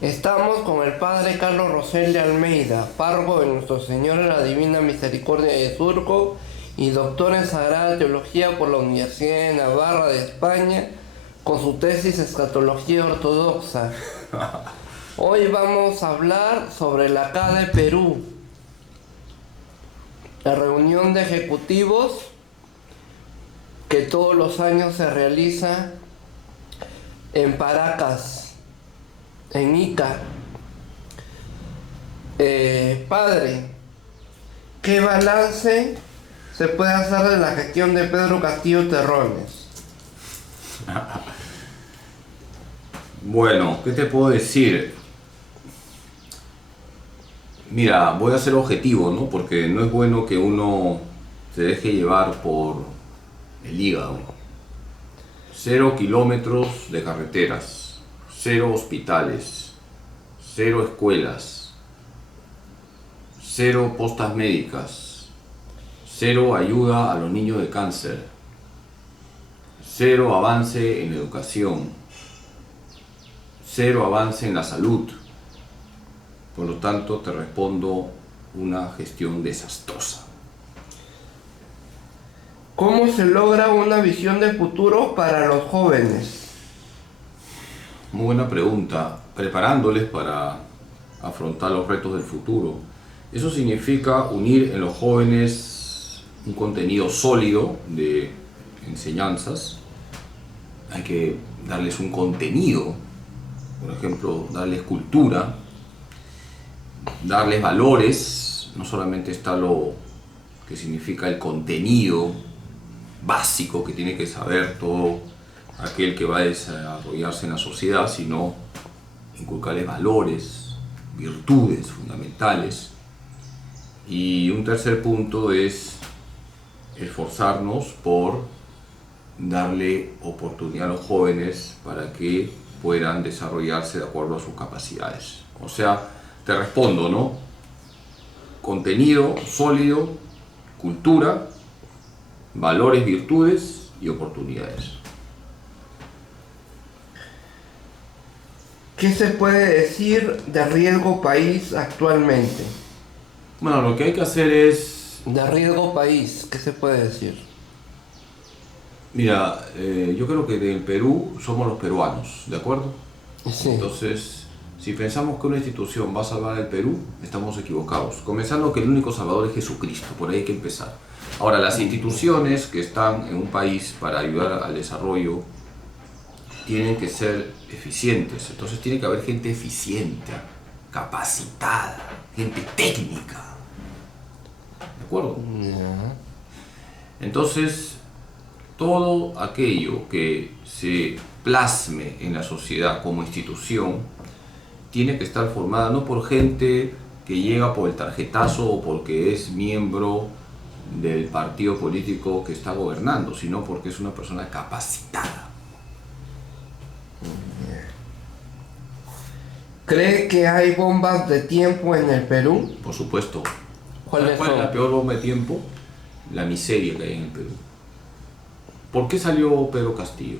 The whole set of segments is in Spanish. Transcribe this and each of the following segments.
Estamos con el padre Carlos Rosel de Almeida, párroco de Nuestro Señor de la Divina Misericordia de Surco y doctor en Sagrada Teología por la Universidad de Navarra de España, con su tesis Escatología Ortodoxa. Hoy vamos a hablar sobre la CADE Perú, la reunión de ejecutivos que todos los años se realiza en Paracas, en Ica. Padre, ¿qué balance se puede hacer de la gestión de Pedro Castillo Terrones? Bueno, ¿qué te puedo decir? Mira, voy a ser objetivo, ¿no? Porque no es bueno que uno se deje llevar por el hígado. 0 kilómetros de carreteras, 0 hospitales, 0 escuelas, 0 postas médicas, 0 ayuda a los niños de cáncer, 0 avance en educación, 0 avance en la salud. Por lo tanto, te respondo una gestión desastrosa. ¿Cómo se logra una visión de futuro para los jóvenes? Muy buena pregunta. Preparándoles para afrontar los retos del futuro. Eso significa unir en los jóvenes un contenido sólido de enseñanzas. Hay que darles un contenido, por ejemplo, darles cultura, darles valores. No solamente está lo que significa el contenido básico que tiene que saber todo aquel que va a desarrollarse en la sociedad, sino inculcarles valores, virtudes fundamentales. Y un tercer punto es esforzarnos por darle oportunidad a los jóvenes para que puedan desarrollarse de acuerdo a sus capacidades. O sea, te respondo, ¿no? Contenido sólido, cultura, valores, virtudes y oportunidades. ¿Qué se puede decir de riesgo país actualmente? Bueno, lo que hay que hacer es... De riesgo país, ¿qué se puede decir? Mira, yo creo que del Perú somos los peruanos, ¿de acuerdo? Sí. Entonces, si pensamos que una institución va a salvar al Perú, estamos equivocados. Comenzando que el único salvador es Jesucristo, por ahí hay que empezar. Ahora, las instituciones que están en un país para ayudar al desarrollo tienen que ser eficientes. Entonces tiene que haber gente eficiente, capacitada, gente técnica. ¿De acuerdo? Entonces, todo aquello que se plasme en la sociedad como institución tiene que estar formada no por gente que llega por el tarjetazo o porque es miembro del partido político que está gobernando, sino porque es una persona capacitada. ¿Cree que hay bombas de tiempo en el Perú? Por supuesto. ¿Cuáles ¿Cuál es son? la peor bomba de tiempo? La miseria que hay en el Perú. ¿Por qué salió Pedro Castillo?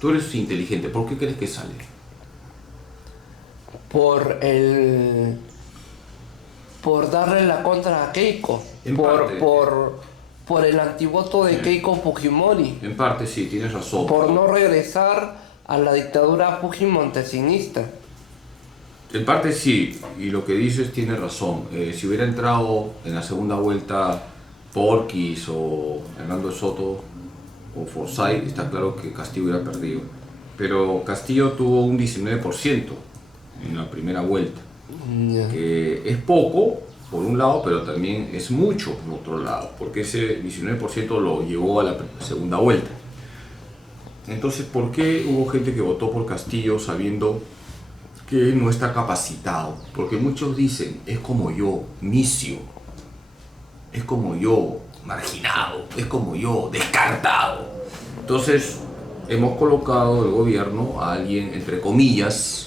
Tú eres inteligente, ¿por qué crees que sale? Por darle la contra a Keiko. En parte. Por el antivoto de Keiko Fujimori. En parte sí, tienes razón. Por no regresar a la dictadura fujimontesинista. En parte sí, y lo que dices tiene razón. Si hubiera entrado en la segunda vuelta Porquis o Hernando de Soto o Forsyth, está claro que Castillo hubiera perdido. Pero Castillo tuvo un 19% en la primera vuelta, que es poco por un lado, pero también es mucho por otro lado, porque ese 19% lo llevó a la segunda vuelta. Entonces, ¿por qué hubo gente que votó por Castillo sabiendo que no está capacitado? Porque muchos dicen, es como yo, misio, es como yo, marginado, es como yo, descartado. Entonces, hemos colocado el gobierno a alguien, entre comillas,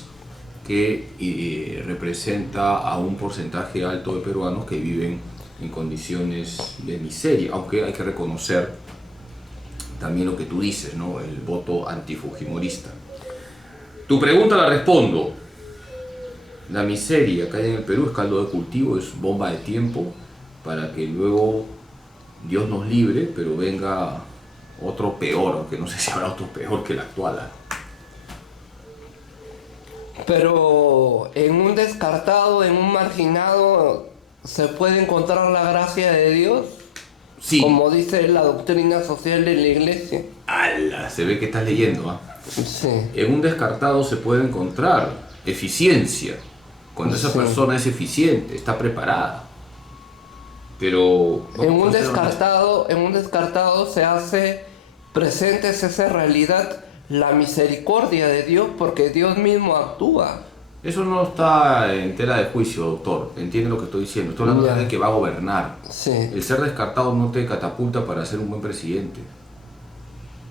que representa a un porcentaje alto de peruanos que viven en condiciones de miseria, aunque hay que reconocer también lo que tú dices, ¿no? El voto antifujimorista. Tu pregunta la respondo. La miseria que hay en el Perú es caldo de cultivo, es bomba de tiempo para que luego Dios nos libre, pero venga otro peor, aunque no sé si habrá otro peor que el actual. Pero en un descartado, en un marginado, ¿se puede encontrar la gracia de Dios? Sí. Como dice la doctrina social de la iglesia. ¡Hala! Se ve que estás leyendo, ¿ah? Sí. En un descartado se puede encontrar eficiencia, cuando esa persona es eficiente, está preparada. Pero en un descartado se hace presente esa realidad, la misericordia de Dios, porque Dios mismo actúa. Eso no está en tela de juicio, doctor. Entiende lo que estoy diciendo. Estoy hablando de que va a gobernar. Sí. El ser descartado no te catapulta para ser un buen presidente.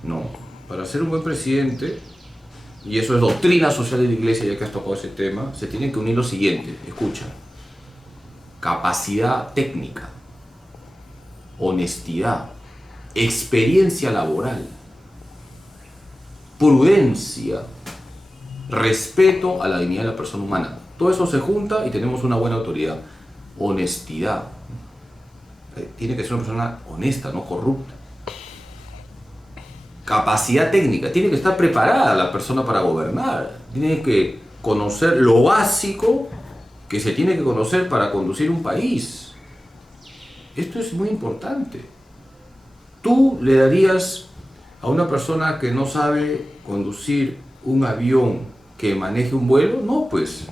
No. Para ser un buen presidente, y eso es doctrina social de la iglesia, ya que has tocado ese tema, se tienen que unir lo siguiente. Escucha. Capacidad técnica, honestidad, experiencia laboral, prudencia, respeto a la dignidad de la persona humana. Todo eso se junta y tenemos una buena autoridad. Honestidad. Tiene que ser una persona honesta, no corrupta. Capacidad técnica. Tiene que estar preparada la persona para gobernar. Tiene que conocer lo básico que se tiene que conocer para conducir un país. Esto es muy importante. ¿Tú le darías a una persona que no sabe conducir un avión que maneje un vuelo? No, pues.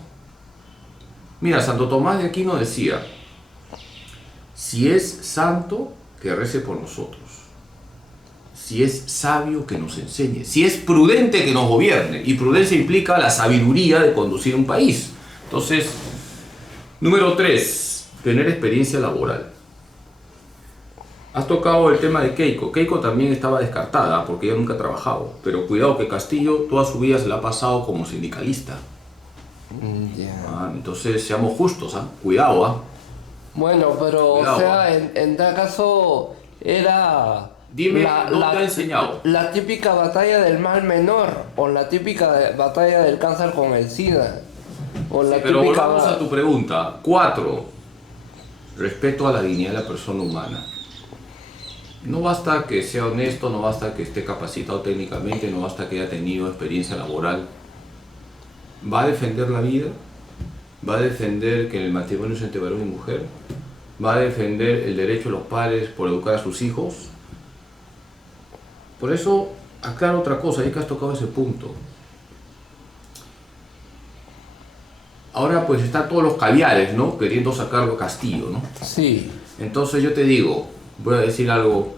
Mira, Santo Tomás de Aquino decía, si es santo, que rece por nosotros. Si es sabio, que nos enseñe. Si es prudente, que nos gobierne. Y prudencia implica la sabiduría de conducir un país. Entonces, número 3, tener experiencia laboral. Has tocado el tema de Keiko. Keiko también estaba descartada porque ella nunca ha trabajado. Pero cuidado que Castillo toda su vida se la ha pasado como sindicalista. Entonces seamos justos, cuidado. Bueno, pero cuidado, o sea, en tal caso era... Dime, ¿dónde te ha enseñado? La típica batalla del mal menor, o la típica batalla del cáncer con el SIDA. O la pero típica... volvamos a tu pregunta. 4. Respeto a la dignidad de la persona humana. No basta que sea honesto, no basta que esté capacitado técnicamente, no basta que haya tenido experiencia laboral. Va a defender la vida, va a defender que en el matrimonio sea entre varón y mujer, va a defender el derecho de los padres por educar a sus hijos. Por eso, aclaro otra cosa, ya que has tocado ese punto. Ahora pues están todos los caviares, ¿no? Queriendo sacarlo a Castillo, ¿no? Sí. Entonces yo te digo, voy a decir algo,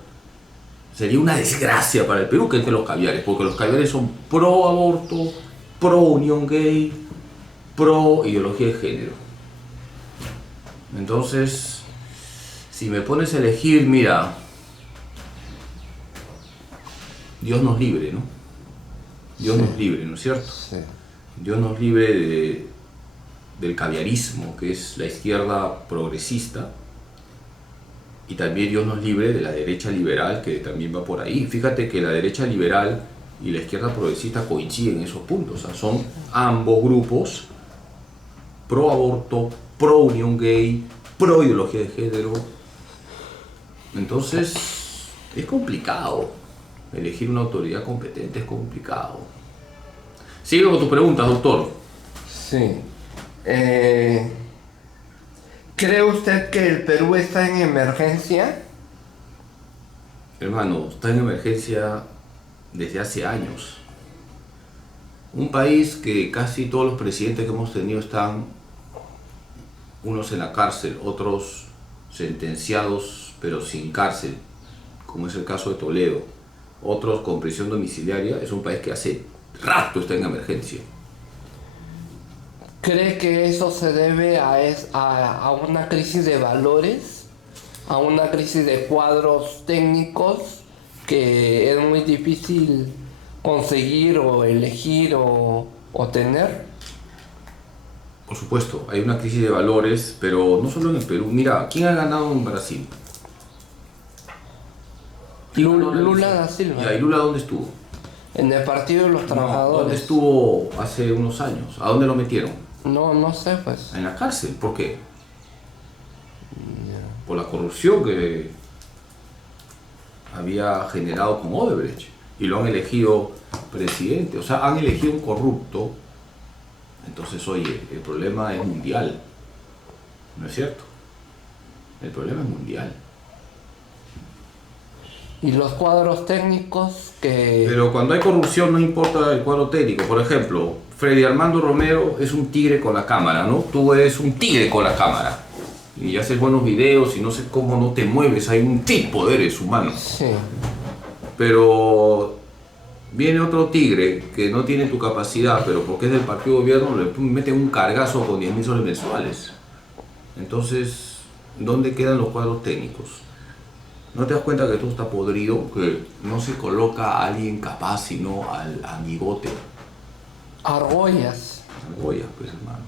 sería una desgracia para el Perú que entre los caviares, porque los caviares son pro aborto, pro unión gay, pro ideología de género. Entonces, si me pones a elegir, mira, Dios nos libre, ¿no? Dios nos libre, ¿no es cierto? Sí. Dios nos libre del caviarismo, que es la izquierda progresista, y también Dios nos libre de la derecha liberal, que también va por ahí. Fíjate que la derecha liberal y la izquierda progresista coinciden en esos puntos. O sea, son ambos grupos pro aborto, pro unión gay, pro ideología de género. Entonces, es complicado. Elegir una autoridad competente es complicado. Sigue con tu pregunta, doctor. Sí. ¿Cree usted que el Perú está en emergencia? Hermano, está en emergencia desde hace años. Un país que casi todos los presidentes que hemos tenido están, unos en la cárcel, otros sentenciados pero sin cárcel, como es el caso de Toledo, otros con prisión domiciliaria. Es un país que hace rato está en emergencia. ¿Cree que eso se debe a una crisis de valores? ¿A una crisis de cuadros técnicos que es muy difícil conseguir o elegir o tener? Por supuesto, hay una crisis de valores, pero no solo en el Perú. Mira, ¿quién ha ganado en Brasil? Lula da Silva. ¿Y Lula dónde estuvo? En el Partido de los Trabajadores. ¿Dónde estuvo hace unos años? ¿A dónde lo metieron? No, no sé, pues. En la cárcel. ¿Por qué? Por la corrupción que había generado con Odebrecht. Y lo han elegido presidente. O sea, han elegido un corrupto. Entonces, oye, el problema es mundial. ¿No es cierto? El problema es mundial. Y los cuadros técnicos que... Pero cuando hay corrupción no importa el cuadro técnico. Por ejemplo, Freddy Armando Romero es un tigre con la cámara, ¿no? Tú eres un tigre con la cámara. Y haces buenos videos y no sé cómo no te mueves. Hay un tipo de eres humano. Sí. Pero viene otro tigre que no tiene tu capacidad, pero porque es del partido de gobierno le meten un cargazo con 10.000 soles mensuales. Entonces, ¿dónde quedan los cuadros técnicos? ¿No te das cuenta que todo está podrido? Que no se coloca a alguien capaz, sino al amigote. Argollas. Argollas, pues, hermano.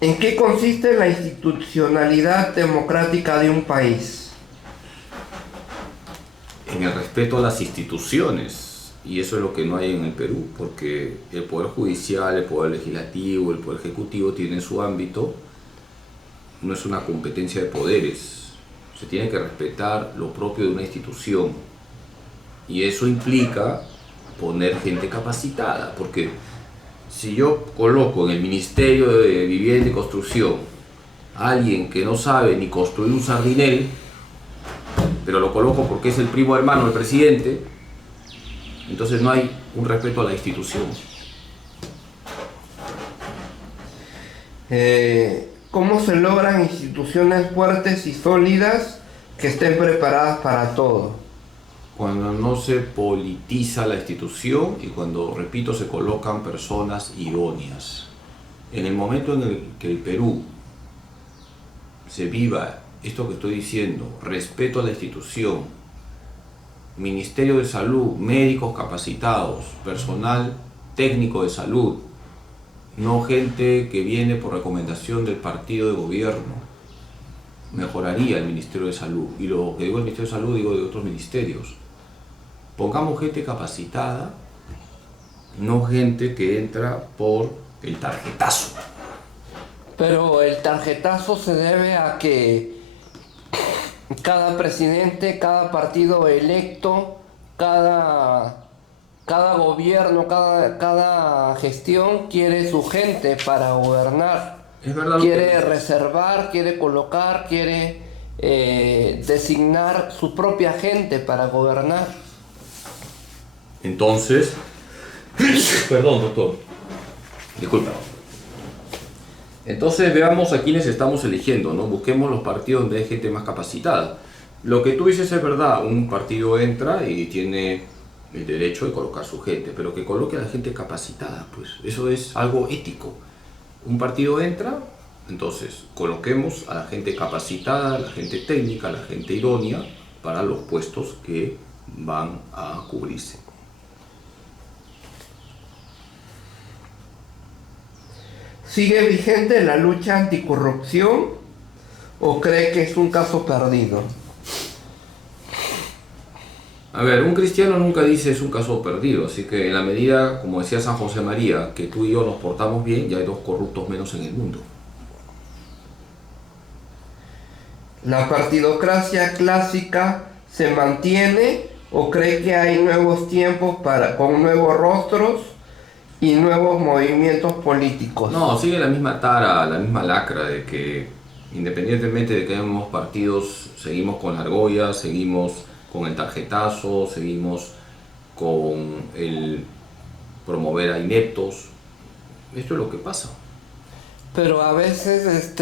¿En qué consiste la institucionalidad democrática de un país? En el respeto a las instituciones. Y eso es lo que no hay en el Perú, porque el Poder Judicial, el Poder Legislativo, el Poder Ejecutivo tienen su ámbito. No es una competencia de poderes. Se tiene que respetar lo propio de una institución. Y eso implica poner gente capacitada, porque si yo coloco en el Ministerio de Vivienda y Construcción a alguien que no sabe ni construir un sardinel, pero lo coloco porque es el primo hermano del presidente, entonces no hay un respeto a la institución. ¿Cómo se logran instituciones fuertes y sólidas que estén preparadas para todo? Cuando no se politiza la institución y cuando, repito, se colocan personas idóneas. En el momento en el que el Perú se viva esto que estoy diciendo, respeto a la institución, Ministerio de Salud, médicos capacitados, personal técnico de salud, no gente que viene por recomendación del partido de gobierno, mejoraría el Ministerio de Salud. Y lo que digo del Ministerio de Salud, digo de otros ministerios. Pongamos gente capacitada, no gente que entra por el tarjetazo. Pero el tarjetazo se debe a que cada presidente, cada partido electo, cada gobierno, cada gestión quiere su gente para gobernar. Es verdad. Quiere reservar, quiere colocar, quiere designar su propia gente para gobernar. Entonces, perdón, doctor, disculpa. Entonces veamos a quiénes estamos eligiendo, ¿no? Busquemos los partidos donde hay gente más capacitada. Lo que tú dices es verdad, un partido entra y tiene el derecho de colocar su gente, pero que coloque a la gente capacitada, pues eso es algo ético. Un partido entra, entonces coloquemos a la gente capacitada, a la gente técnica, a la gente idónea para los puestos que van a cubrirse. ¿Sigue vigente la lucha anticorrupción o cree que es un caso perdido? A ver, un cristiano nunca dice es un caso perdido, así que en la medida, como decía San José María, que tú y yo nos portamos bien, ya hay 2 corruptos menos en el mundo. ¿La partidocracia clásica se mantiene o cree que hay nuevos tiempos con nuevos rostros y nuevos movimientos políticos? No, sigue la misma tara, la misma lacra de que independientemente de que hayamos partidos, seguimos con la argolla, seguimos con el tarjetazo, seguimos con el promover a ineptos. Esto es lo que pasa. Pero a veces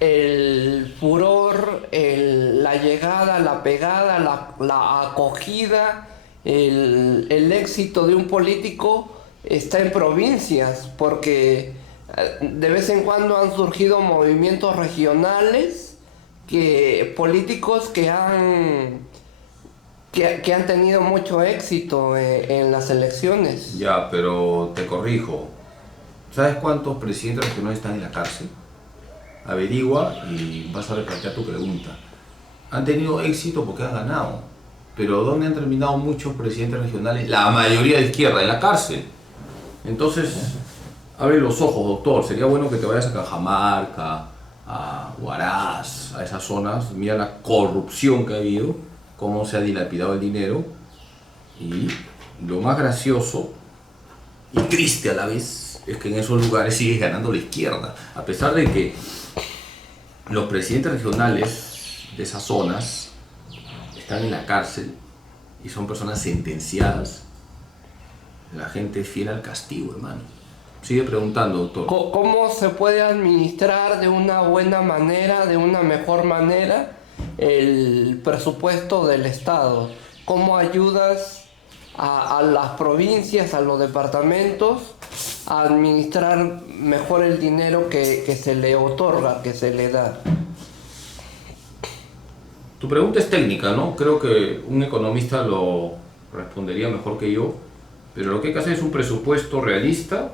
el furor, la llegada, la pegada, la acogida, el éxito de un político está en provincias, porque de vez en cuando han surgido movimientos regionales, políticos que han tenido mucho éxito en las elecciones. Ya, pero te corrijo. ¿Sabes cuántos presidentes regionales están en la cárcel? Averigua y vas a replantear tu pregunta. Han tenido éxito porque han ganado. pero ¿dónde han terminado muchos presidentes regionales? La mayoría de izquierda, en la cárcel. Entonces, abre los ojos, doctor. Sería bueno que te vayas a Cajamarca, a Huaraz, a esas zonas. Mira la corrupción que ha habido, cómo se ha dilapidado el dinero. Y lo más gracioso y triste a la vez es que en esos lugares sigue ganando la izquierda. A pesar de que los presidentes regionales de esas zonas están en la cárcel y son personas sentenciadas, la gente es fiel al castigo, hermano. Sigue preguntando, doctor. ¿Cómo se puede administrar de una buena manera, de una mejor manera, el presupuesto del Estado? ¿Cómo ayudas a las provincias, a los departamentos, a administrar mejor el dinero que se le otorga, que se le da? Tu pregunta es técnica, ¿no? Creo que un economista lo respondería mejor que yo, pero lo que hay que hacer es un presupuesto realista,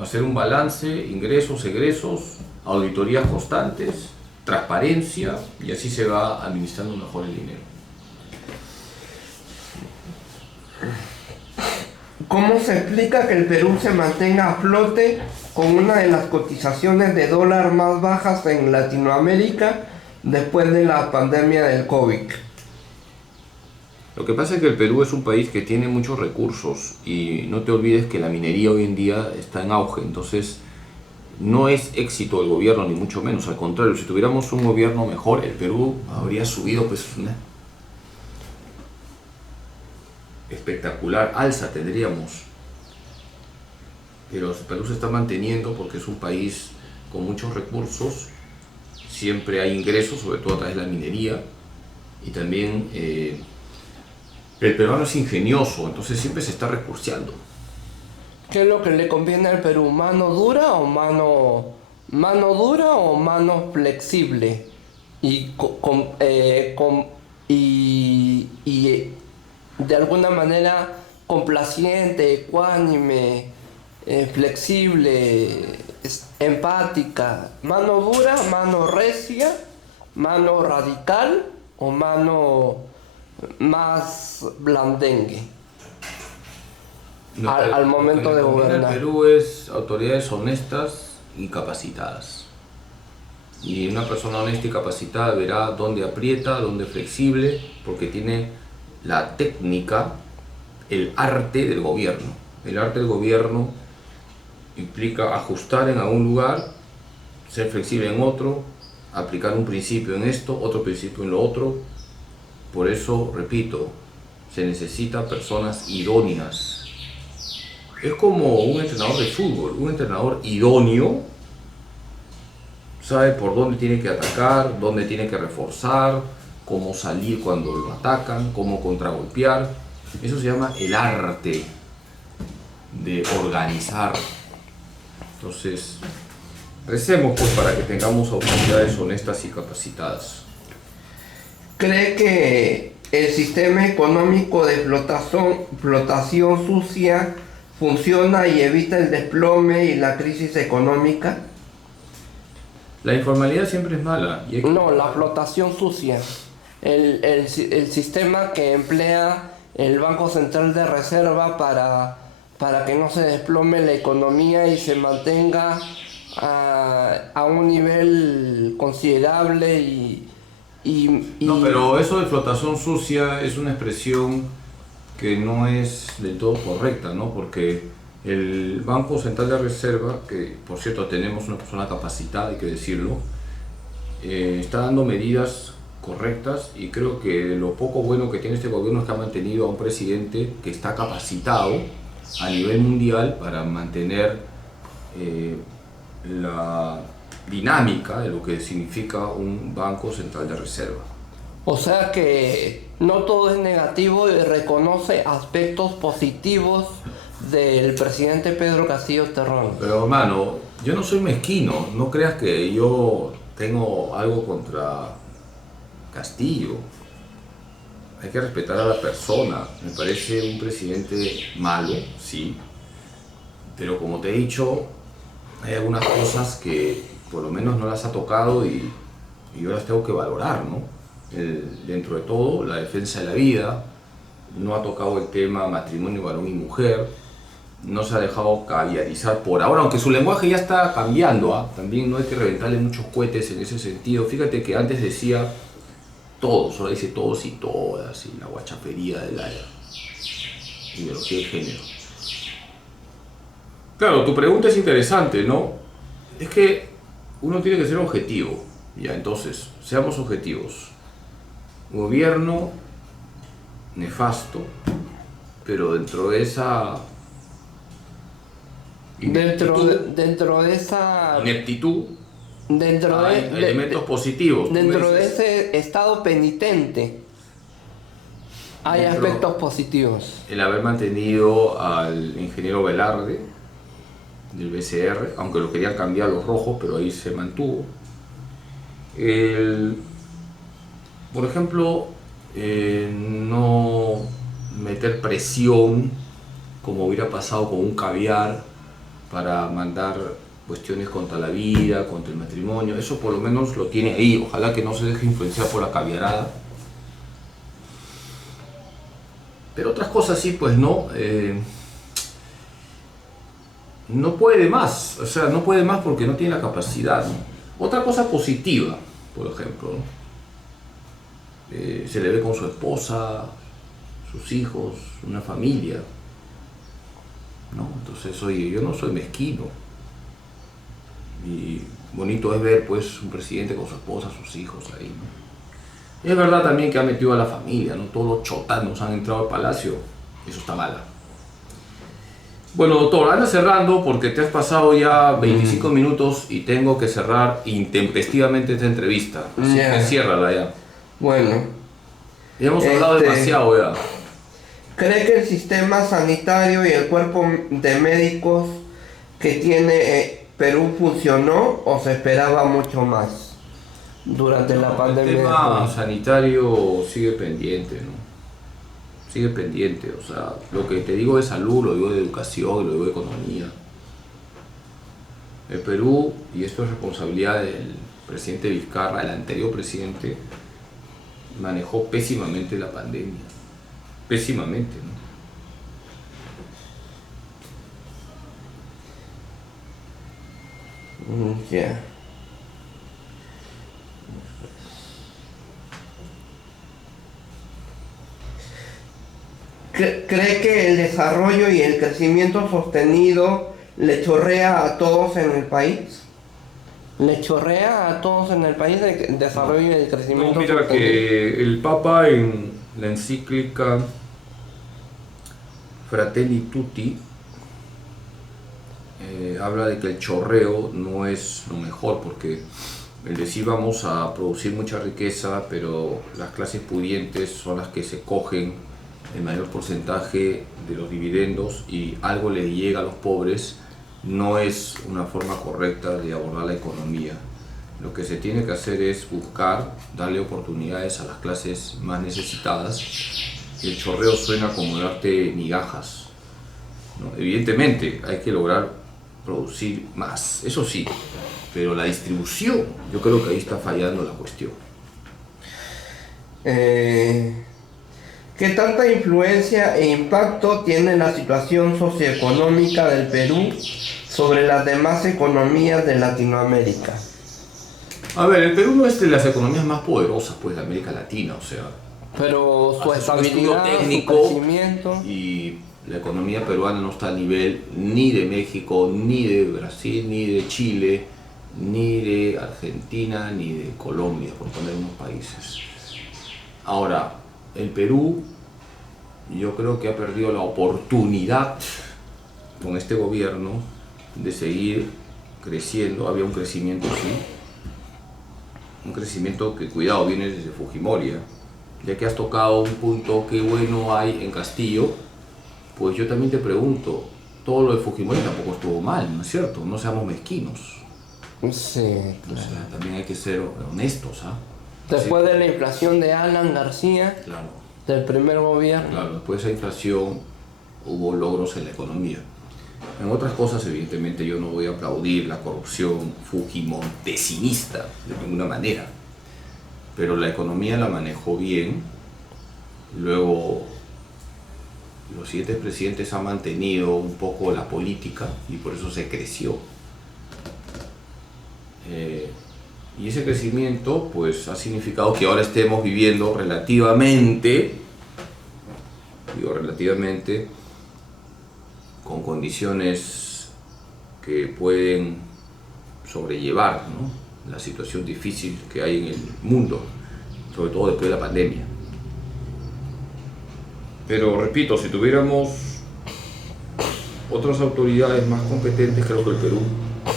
hacer un balance, ingresos, egresos, auditorías constantes, transparencia, y así se va administrando mejor el dinero. ¿Cómo se explica que el Perú se mantenga a flote con una de las cotizaciones de dólar más bajas en Latinoamérica después de la pandemia del COVID? Lo que pasa es que el Perú es un país que tiene muchos recursos y no te olvides que la minería hoy en día está en auge, entonces no es éxito del gobierno ni mucho menos, al contrario, si tuviéramos un gobierno mejor, el Perú habría subido pues una espectacular alza tendríamos, pero el Perú se está manteniendo porque es un país con muchos recursos, siempre hay ingresos, sobre todo a través de la minería, y también el peruano es ingenioso, entonces siempre se está recurseando. ¿Qué es lo que le conviene al Perú? ¿Mano dura o mano flexible? Y de alguna manera complaciente, ecuánime, flexible, empática. ¿Mano dura, mano recia, mano radical o mano más blandengue? No, al momento de gobernar. El Perú es autoridades honestas y capacitadas. Y una persona honesta y capacitada verá dónde aprieta, dónde es flexible, porque tiene la técnica, el arte del gobierno. El arte del gobierno implica ajustar en algún lugar, ser flexible en otro, aplicar un principio en esto, otro principio en lo otro. Por eso, repito, se necesita personas idóneas. Es como un entrenador de fútbol, un entrenador idóneo sabe por dónde tiene que atacar, dónde tiene que reforzar, cómo salir cuando lo atacan, cómo contragolpear. Eso se llama el arte de organizar. Entonces, recemos pues para que tengamos autoridades honestas y capacitadas. ¿Cree que el sistema económico de explotación sucia funciona y evita el desplome y la crisis económica? La informalidad siempre es mala. No, la explotación sucia. El sistema que emplea el Banco Central de Reserva para que no se desplome la economía y se mantenga a un nivel considerable No, pero eso de explotación sucia es una expresión que no es del todo correcta, ¿no? Porque el Banco Central de Reserva, que por cierto tenemos una persona capacitada, hay que decirlo, está dando medidas correctas, y creo que lo poco bueno que tiene este gobierno es que ha mantenido a un presidente que está capacitado a nivel mundial para mantener la dinámica de lo que significa un Banco Central de Reserva. O sea que no todo es negativo y reconoce aspectos positivos del presidente Pedro Castillo Terrón. Pero hermano, yo no soy mezquino, no creas que yo tengo algo contra Castillo. Hay que respetar a la persona. Me parece un presidente malo, sí, pero como te he dicho, hay algunas cosas que por lo menos no las ha tocado y yo las tengo que valorar, ¿no? dentro de todo, la defensa de la vida, no ha tocado el tema matrimonio varón y mujer, no se ha dejado caviarizar por ahora, aunque su lenguaje ya está cambiando, ¿ah? También no hay que reventarle muchos cohetes en ese sentido. Fíjate que antes decía todos, ahora dice todos y todas, y la guachapería de la ideología de género. Claro, tu pregunta es interesante, ¿no? Es que uno tiene que ser objetivo, ya, entonces, seamos objetivos. Gobierno nefasto, pero dentro de esa dentro de esa ineptitud dentro hay elementos positivos. dentro de ese estado penitente hay aspectos positivos. El haber mantenido al ingeniero Velarde del BCR, aunque lo querían cambiar a los rojos, pero ahí se mantuvo. Por ejemplo, no meter presión como hubiera pasado con un Caviar para mandar cuestiones contra la vida, contra el matrimonio. Eso por lo menos lo tiene ahí. Ojalá que no se deje influenciar por la caviarada. Pero otras cosas sí, pues no. No puede más. O sea, no puede más porque no tiene la capacidad, ¿no? Otra cosa positiva, por ejemplo, ¿no? Se le ve con su esposa, sus hijos, una familia, ¿no? Entonces, oye, yo no soy mezquino. Y bonito es ver, pues, un presidente con su esposa, sus hijos ahí, ¿no? Es verdad también que ha metido a la familia, ¿no? Todos los chotanos han entrado al palacio. Eso está mal. Bueno, doctor, anda cerrando porque te has pasado ya 25 minutos y tengo que cerrar intempestivamente esta entrevista. Así que ciérrala ya. Bueno. Ya hemos hablado demasiado ya. ¿Cree que el sistema sanitario y el cuerpo de médicos que tiene Perú funcionó o se esperaba mucho más durante la pandemia? El tema sanitario sigue pendiente, ¿no? Sigue pendiente, o sea, lo que te digo de salud, lo digo de educación, lo digo de economía. El Perú, y esto es responsabilidad del presidente Vizcarra, el anterior presidente, manejó pésimamente la pandemia. Pésimamente, ¿no? Ya. ¿Cree que el desarrollo y el crecimiento sostenido le chorrea a todos en el país? ¿Le chorrea a todos en el país el desarrollo y el crecimiento mira sostenido? Que el Papa en la encíclica Fratelli Tutti habla de que el chorreo no es lo mejor, porque el decir vamos a producir mucha riqueza, pero las clases pudientes son las que se cogen el mayor porcentaje de los dividendos y algo le llega a los pobres, no es una forma correcta de abordar la economía. Lo que se tiene que hacer es buscar, darle oportunidades a las clases más necesitadas. El chorreo suena como darte migajas, ¿no? Evidentemente hay que lograr producir más, eso sí, pero la distribución, yo creo que ahí está fallando la cuestión. ¿Qué tanta influencia e impacto tiene la situación socioeconómica del Perú sobre las demás economías de Latinoamérica? A ver, el Perú no es de las economías más poderosas, pues, de América Latina, o sea... Pero su estabilidad, técnico, su crecimiento... Y la economía peruana no está a nivel ni de México, ni de Brasil, ni de Chile, ni de Argentina, ni de Colombia, por poner unos países. Ahora, el Perú, yo creo que ha perdido la oportunidad con este gobierno de seguir creciendo. Había un crecimiento, sí, un crecimiento que, cuidado, viene desde Fujimori, ¿eh? Ya que has tocado un punto que bueno hay en Castillo, pues yo también te pregunto, todo lo de Fujimori tampoco estuvo mal, ¿no es cierto? No seamos mezquinos. Sí, claro. O sea, también hay que ser honestos, ¿ah? Después de la inflación de Alan García, Claro. del primer gobierno. Claro, después de esa inflación hubo logros en la economía. En otras cosas, evidentemente, yo no voy a aplaudir la corrupción fujimontesista de ninguna manera. pero la economía la manejó bien. Luego los siguientes presidentes han mantenido un poco la política y por eso se creció. Y ese crecimiento pues ha significado que ahora estemos viviendo relativamente con condiciones que pueden sobrellevar, ¿no?, la situación difícil que hay en el mundo, sobre todo después de la pandemia. Pero repito, si tuviéramos otras autoridades más competentes, creo que el Perú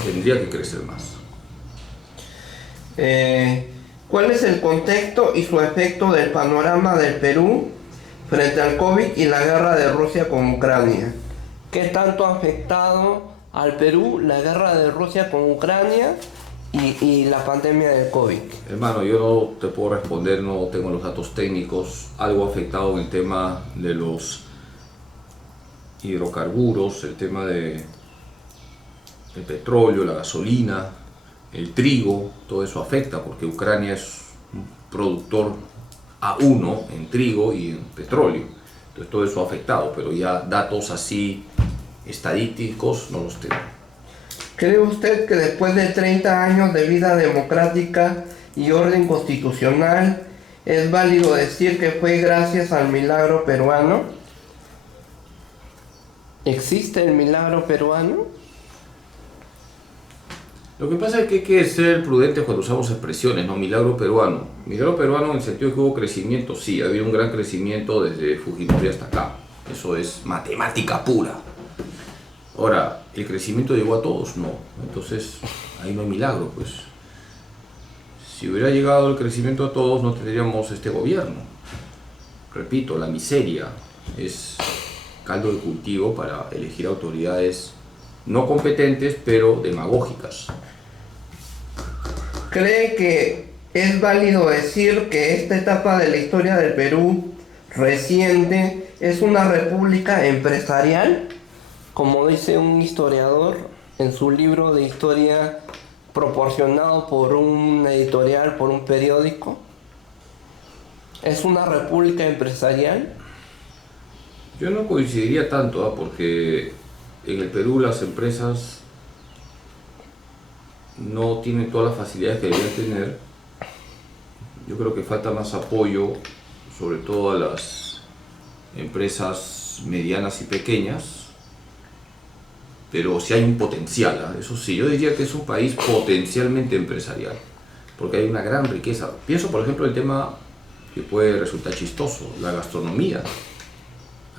tendría que crecer más. ¿Cuál es el contexto y su efecto del panorama del Perú frente al COVID y la guerra de Rusia con Ucrania? ¿Qué tanto ha afectado al Perú la guerra de Rusia con Ucrania y la pandemia del COVID? Hermano, yo no te puedo responder, no tengo los datos técnicos. Algo ha afectado en el tema de los hidrocarburos, el tema del petróleo, la gasolina, el trigo, todo eso afecta porque Ucrania es un productor A1 en trigo y en petróleo. Entonces todo eso ha afectado, pero ya datos así estadísticos no los tengo. ¿Cree usted que después de 30 años de vida democrática y orden constitucional es válido decir que fue gracias al milagro peruano? ¿Existe el milagro peruano? Lo que pasa es que hay que ser prudentes cuando usamos expresiones, ¿no? Milagro peruano. Milagro peruano en el sentido de que hubo crecimiento, sí, ha habido un gran crecimiento desde Fujimori hasta acá. Eso es matemática pura. Ahora, ¿el crecimiento llegó a todos? No. Entonces, ahí no hay milagro, pues. Si hubiera llegado el crecimiento a todos, no tendríamos este gobierno. Repito, la miseria es caldo de cultivo para elegir autoridades no competentes, pero demagógicas. ¿Cree que es válido decir que esta etapa de la historia del Perú reciente es una república empresarial? Como dice un historiador en su libro de historia proporcionado por una editorial, por un periódico. ¿Es una república empresarial? Yo no coincidiría tanto, porque en el Perú las empresas no tienen todas las facilidades que deberían tener. Yo creo que falta más apoyo, sobre todo a las empresas medianas y pequeñas, pero sí hay un potencial, eso sí, yo diría que es un país potencialmente empresarial, porque hay una gran riqueza. Pienso, por ejemplo, el tema que puede resultar chistoso, la gastronomía.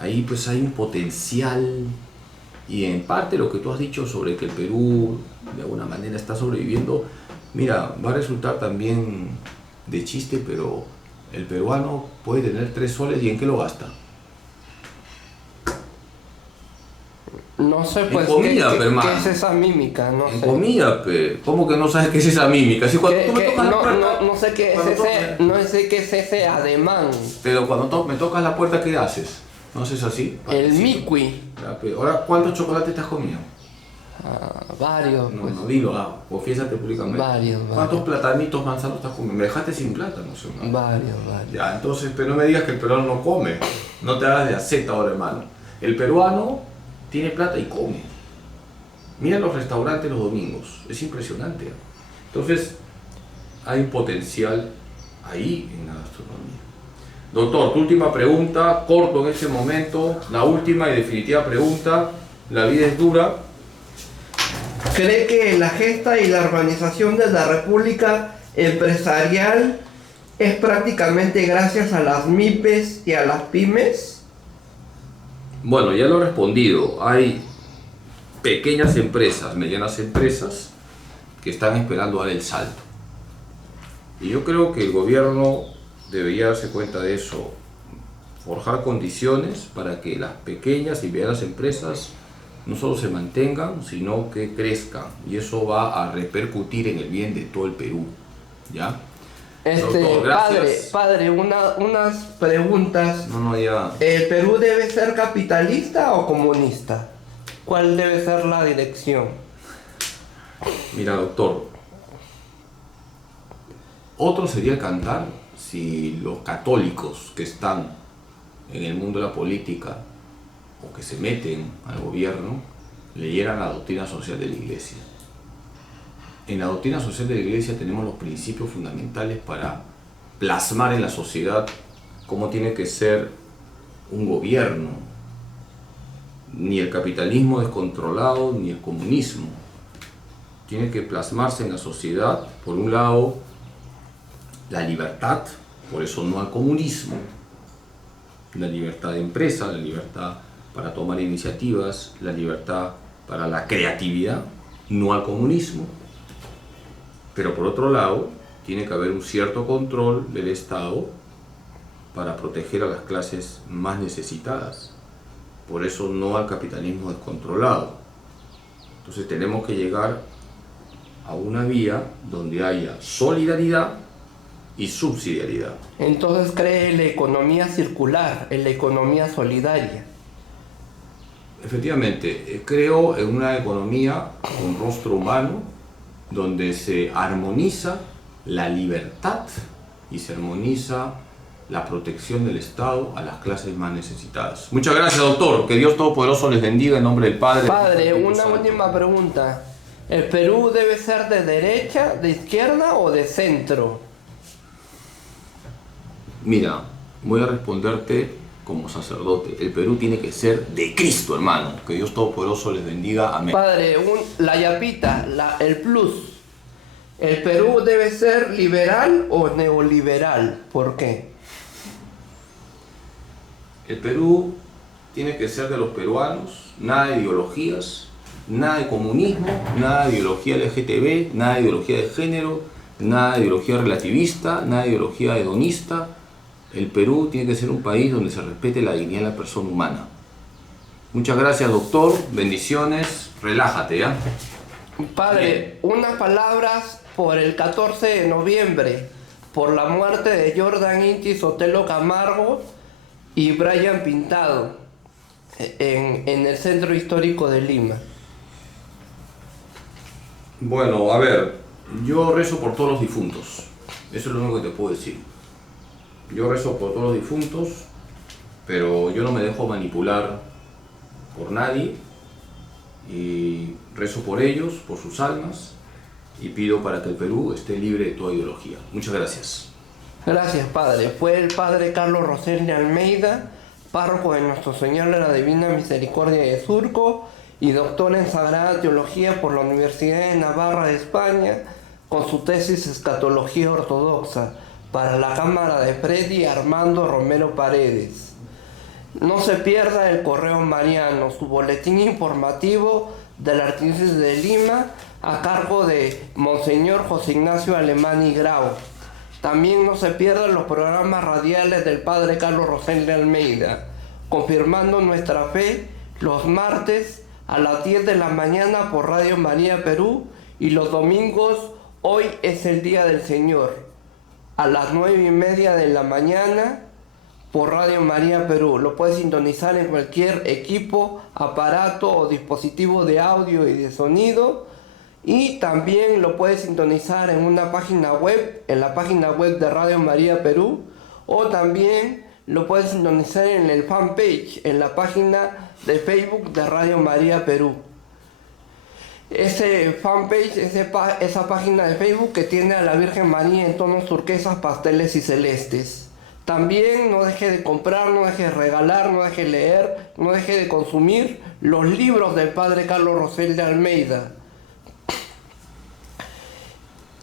Ahí pues hay un potencial. Y en parte lo que tú has dicho sobre que el Perú de alguna manera está sobreviviendo, mira, va a resultar también de chiste, pero el peruano puede tener 3 soles y ¿en qué lo gasta? No sé, pues, en comida, ¿qué es esa mímica? No en sé. Comida, ¿cómo que no sabes qué es esa mímica? Si cuando tú me tocas la puerta, no sé qué es ese, no sé qué es ese ademán. pero cuando me tocas la puerta, ¿qué haces? ¿No haces así? El miqui. Ahora, ¿cuántos chocolates te has comido? Varios, No, pues. no, dilo, confiésate públicamente. Varios. ¿Cuántos platanitos manzanos te has comido? Me dejaste sin plátanos, hermano. Varios. Ya, entonces, pero no me digas que el peruano no come. No te hagas de aceta ahora, hermano. El peruano tiene plata y come. Mira los restaurantes los domingos. Es impresionante. Entonces, hay un potencial ahí en la gastronomía. Doctor, tu última pregunta, corto en este momento. La última y definitiva pregunta. La vida es dura. ¿Cree que la gesta y la organización de la República Empresarial es prácticamente gracias a las MIPES y a las pymes? Bueno, ya lo he respondido. Hay pequeñas empresas, medianas empresas que están esperando dar el salto. Y yo creo que el gobierno debería darse cuenta de eso, forjar condiciones para que las pequeñas y medianas empresas no solo se mantengan, sino que crezcan. Y eso va a repercutir en el bien de todo el Perú. ¿Ya? Doctor, Padre, unas preguntas. No, ya. ¿El Perú debe ser capitalista o comunista? ¿Cuál debe ser la dirección? Mira, doctor, Otro sería el cantar si los católicos que están en el mundo de la política o que se meten al gobierno leyeran la doctrina social de la Iglesia. En la doctrina social de la Iglesia tenemos los principios fundamentales para plasmar en la sociedad cómo tiene que ser un gobierno. Ni el capitalismo descontrolado ni el comunismo. Tiene que plasmarse en la sociedad, por un lado, la libertad, por eso no al comunismo, la libertad de empresa, la libertad para tomar iniciativas, la libertad para la creatividad, no al comunismo. Pero por otro lado, tiene que haber un cierto control del Estado para proteger a las clases más necesitadas. Por eso no al capitalismo descontrolado. Entonces tenemos que llegar a una vía donde haya solidaridad y subsidiariedad. Entonces cree en la economía circular, en la economía solidaria. Efectivamente, creo en una economía con rostro humano donde se armoniza la libertad y se armoniza la protección del Estado a las clases más necesitadas. Muchas gracias, doctor. Que Dios Todopoderoso les bendiga en nombre del Padre. Padre, una última pregunta. ¿El Perú debe ser de derecha, de izquierda o de centro? Mira, voy a responderte como sacerdote. El Perú tiene que ser de Cristo, hermano. Que Dios Todopoderoso les bendiga. Amén. Padre, la yapita, el plus. ¿El Perú debe ser liberal o neoliberal? ¿Por qué? El Perú tiene que ser de los peruanos, nada de ideologías, nada de comunismo, nada de ideología LGTB, nada de ideología de género, nada de ideología relativista, nada de ideología hedonista. El Perú tiene que ser un país donde se respete la dignidad de la persona humana. Muchas gracias, doctor. Bendiciones. Relájate, ¿ya? Padre, unas palabras por el 14 de noviembre, por la muerte de Jordan Inti Sotelo Camargo y Brian Pintado en el centro histórico de Lima. Bueno, a ver, yo rezo por todos los difuntos. Eso es lo único que te puedo decir. Yo rezo por todos los difuntos, pero yo no me dejo manipular por nadie y rezo por ellos, por sus almas y pido para que el Perú esté libre de toda ideología. Muchas gracias. Gracias, Padre. Fue el Padre Carlos Rosel Almeida, párroco de Nuestro Señor de la Divina Misericordia de Surco y doctor en Sagrada Teología por la Universidad de Navarra de España, con su tesis Escatología Ortodoxa para la Cámara de Freddy Armando Romero Paredes. No se pierda el Correo Mariano, su boletín informativo de la Arquidiócesis de Lima a cargo de Monseñor José Ignacio Alemán y Grau. También no se pierdan los programas radiales del Padre Carlos Rosel de Almeida, confirmando nuestra fe los martes a las 10 de la mañana por Radio María Perú y los domingos Hoy es el Día del Señor a las 9:30 de la mañana por Radio María Perú. Lo puedes sintonizar en cualquier equipo, aparato o dispositivo de audio y de sonido. Y también lo puedes sintonizar en una página web, en la página web de Radio María Perú, o también lo puedes sintonizar en el fanpage, en la página de Facebook de Radio María Perú. Ese fanpage, esa página de Facebook que tiene a la Virgen María en tonos turquesas, pasteles y celestes. También no deje de comprar, no deje de regalar, no deje de leer, no deje de consumir los libros del Padre Carlos Rosel de Almeida.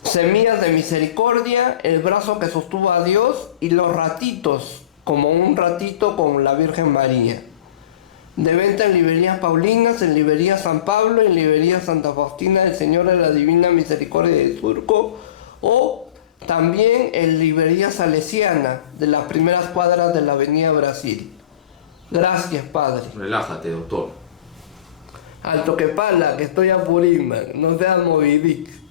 Semillas de Misericordia, El brazo que sostuvo a Dios y Los ratitos, como un ratito con la Virgen María. De venta en librerías Paulinas, en librería San Pablo, en librería Santa Faustina del Señor de la Divina Misericordia de Surco, o también en librería Salesiana, de las primeras cuadras de la Avenida Brasil. Gracias, Padre. Relájate, doctor. Al toque pala, que estoy a Purímac, no seas movidic.